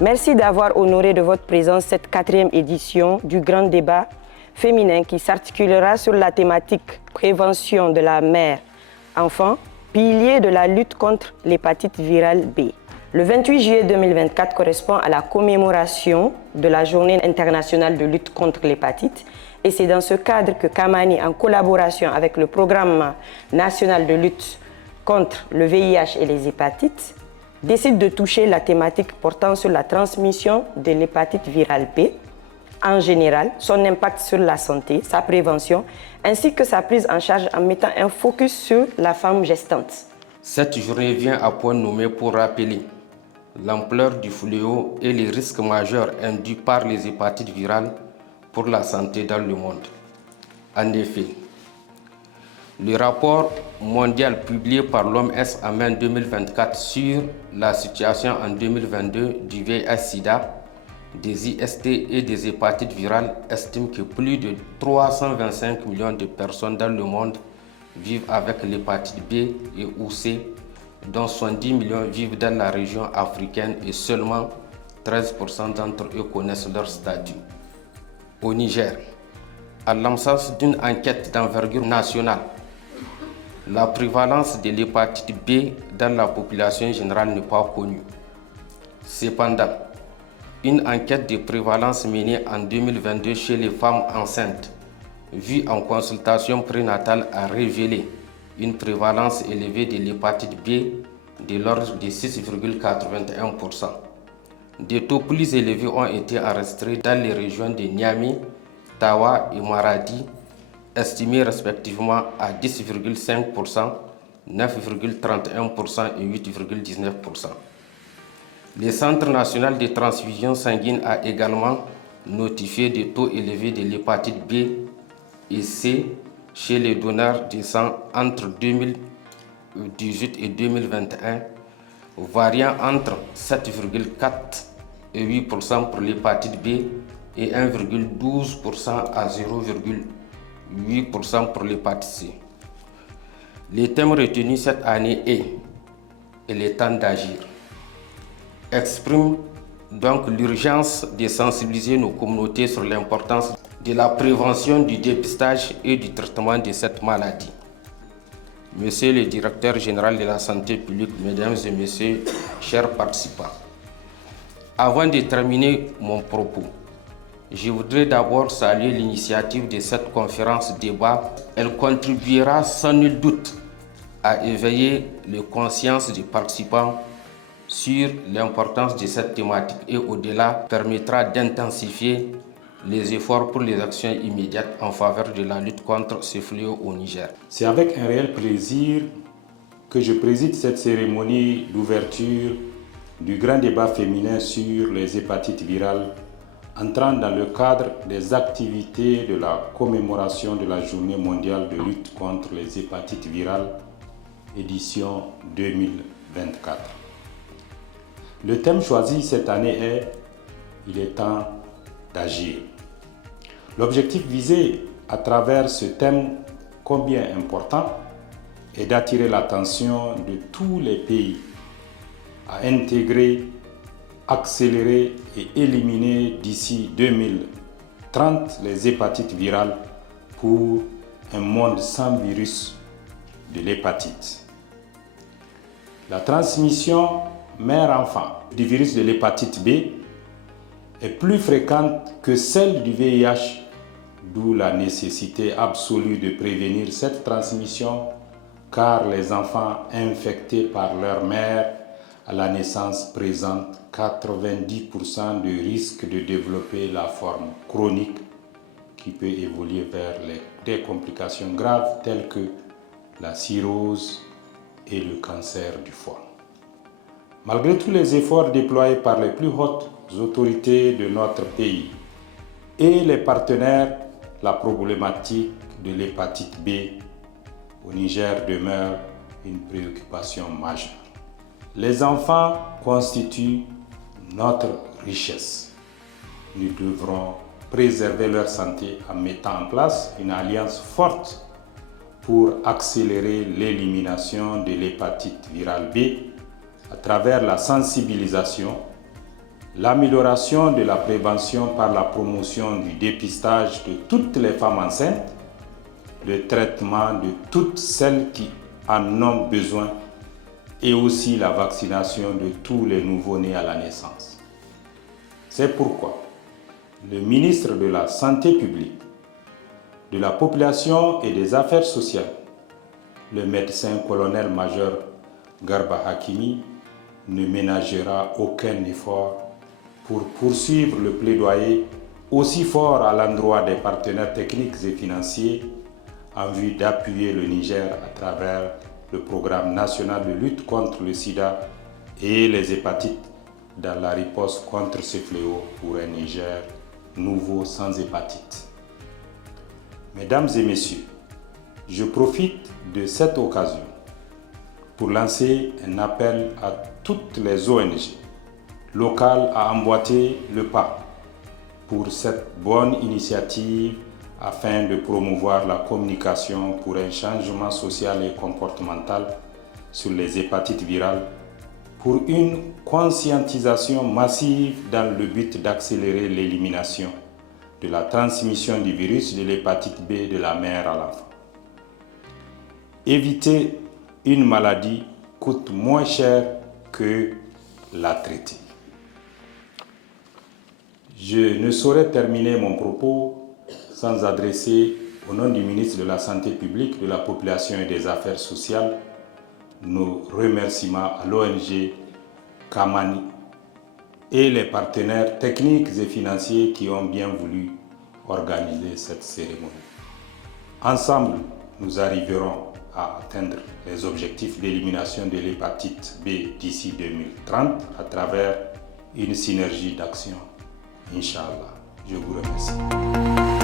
Merci d'avoir honoré de votre présence cette 4e édition du grand débat féminin qui s'articulera sur la thématique prévention de la mère-enfant, pilier de la lutte contre l'hépatite virale B. Le 28 juillet 2024 correspond à la commémoration de la Journée internationale de lutte contre l'hépatite et c'est dans ce cadre que Kamani, en collaboration avec le Programme national de lutte contre le VIH et les hépatites, décide de toucher la thématique portant sur la transmission de l'hépatite virale B en général, son impact sur la santé, sa prévention, ainsi que sa prise en charge en mettant un focus sur la femme gestante. Cette journée vient à point nommé pour rappeler l'ampleur du fléau et les risques majeurs induits par les hépatites virales pour la santé dans le monde. En effet, le rapport mondial publié par l'OMS en mai 2024 sur la situation en 2022 du VIH-Sida, des IST et des hépatites virales estime que plus de 325 millions de personnes dans le monde vivent avec l'hépatite B et ou C, dont 70 millions vivent dans la région africaine et seulement 13% d'entre eux connaissent leur statut. Au Niger, à l'absence d'une enquête d'envergure nationale, la prévalence de l'hépatite B dans la population générale n'est pas connue. Cependant, une enquête de prévalence menée en 2022 chez les femmes enceintes, vue en consultation prénatale, a révélé une prévalence élevée de l'hépatite B de l'ordre de 6,81%. Des taux plus élevés ont été enregistrés dans les régions de Niamey, Tawa et Maradi, estimés respectivement à 10,5%, 9,31% et 8,19%. Le Centre national de transfusion sanguine a également notifié des taux élevés de l'hépatite B et C chez les donneurs de sang entre 2018 et 2021, variant entre 7,4 et 8% pour l'hépatite B et 1,12% à 0,8% pour l'hépatite C. Le thème retenu cette année est « Il est temps d'agir » exprime donc l'urgence de sensibiliser nos communautés sur l'importance de la prévention, du dépistage et du traitement de cette maladie. Monsieur le directeur général de la santé publique, mesdames et messieurs, chers participants, avant de terminer mon propos, je voudrais d'abord saluer l'initiative de cette conférence débat. Elle contribuera sans nul doute à éveiller les consciences des participants sur l'importance de cette thématique et au-delà permettra d'intensifier les efforts pour les actions immédiates en faveur de la lutte contre ce fléau au Niger. C'est avec un réel plaisir que je préside cette cérémonie d'ouverture du grand débat féminin sur les hépatites virales entrant dans le cadre des activités de la commémoration de la Journée mondiale de lutte contre les hépatites virales, édition 2024. Le thème choisi cette année est « Il est temps d'agir ». L'objectif visé à travers ce thème combien important est d'attirer l'attention de tous les pays à intégrer, accélérer et éliminer d'ici 2030 les hépatites virales pour un monde sans virus de l'hépatite. La transmission mère-enfant du virus de l'hépatite B est plus fréquente que celle du VIH, d'où la nécessité absolue de prévenir cette transmission car les enfants infectés par leur mère à la naissance présentent 90% de risque de développer la forme chronique qui peut évoluer vers des complications graves telles que la cirrhose et le cancer du foie. Malgré tous les efforts déployés par les plus hautes autorités de notre pays et les partenaires, la problématique de l'hépatite B au Niger demeure une préoccupation majeure. Les enfants constituent notre richesse. Nous devrons préserver leur santé en mettant en place une alliance forte pour accélérer l'élimination de l'hépatite virale B à travers la sensibilisation, l'amélioration de la prévention par la promotion du dépistage de toutes les femmes enceintes, le traitement de toutes celles qui en ont besoin et aussi la vaccination de tous les nouveau-nés à la naissance. C'est pourquoi le ministre de la Santé publique, de la Population et des Affaires sociales, le médecin colonel-major Garba Hakimi, ne ménagera aucun effort pour poursuivre le plaidoyer aussi fort à l'endroit des partenaires techniques et financiers en vue d'appuyer le Niger à travers le programme national de lutte contre le sida et les hépatites dans la riposte contre ce fléau pour un Niger nouveau sans hépatite. Mesdames et messieurs, je profite de cette occasion pour lancer un appel à toutes les ONG locales à emboîter le pas pour cette bonne initiative afin de promouvoir la communication pour un changement social et comportemental sur les hépatites virales, pour une conscientisation massive dans le but d'accélérer l'élimination de la transmission du virus de l'hépatite B de la mère à l'enfant. Éviter une maladie coûte moins cher que la traiter. Je ne saurais terminer mon propos sans adresser, au nom du ministre de la Santé publique, de la Population et des Affaires sociales, nos remerciements à l'ONG Kamani et les partenaires techniques et financiers qui ont bien voulu organiser cette cérémonie. Ensemble, nous arriverons à atteindre les objectifs d'élimination de l'hépatite B d'ici 2030 à travers une synergie d'action. Inch'Allah. Je vous remercie.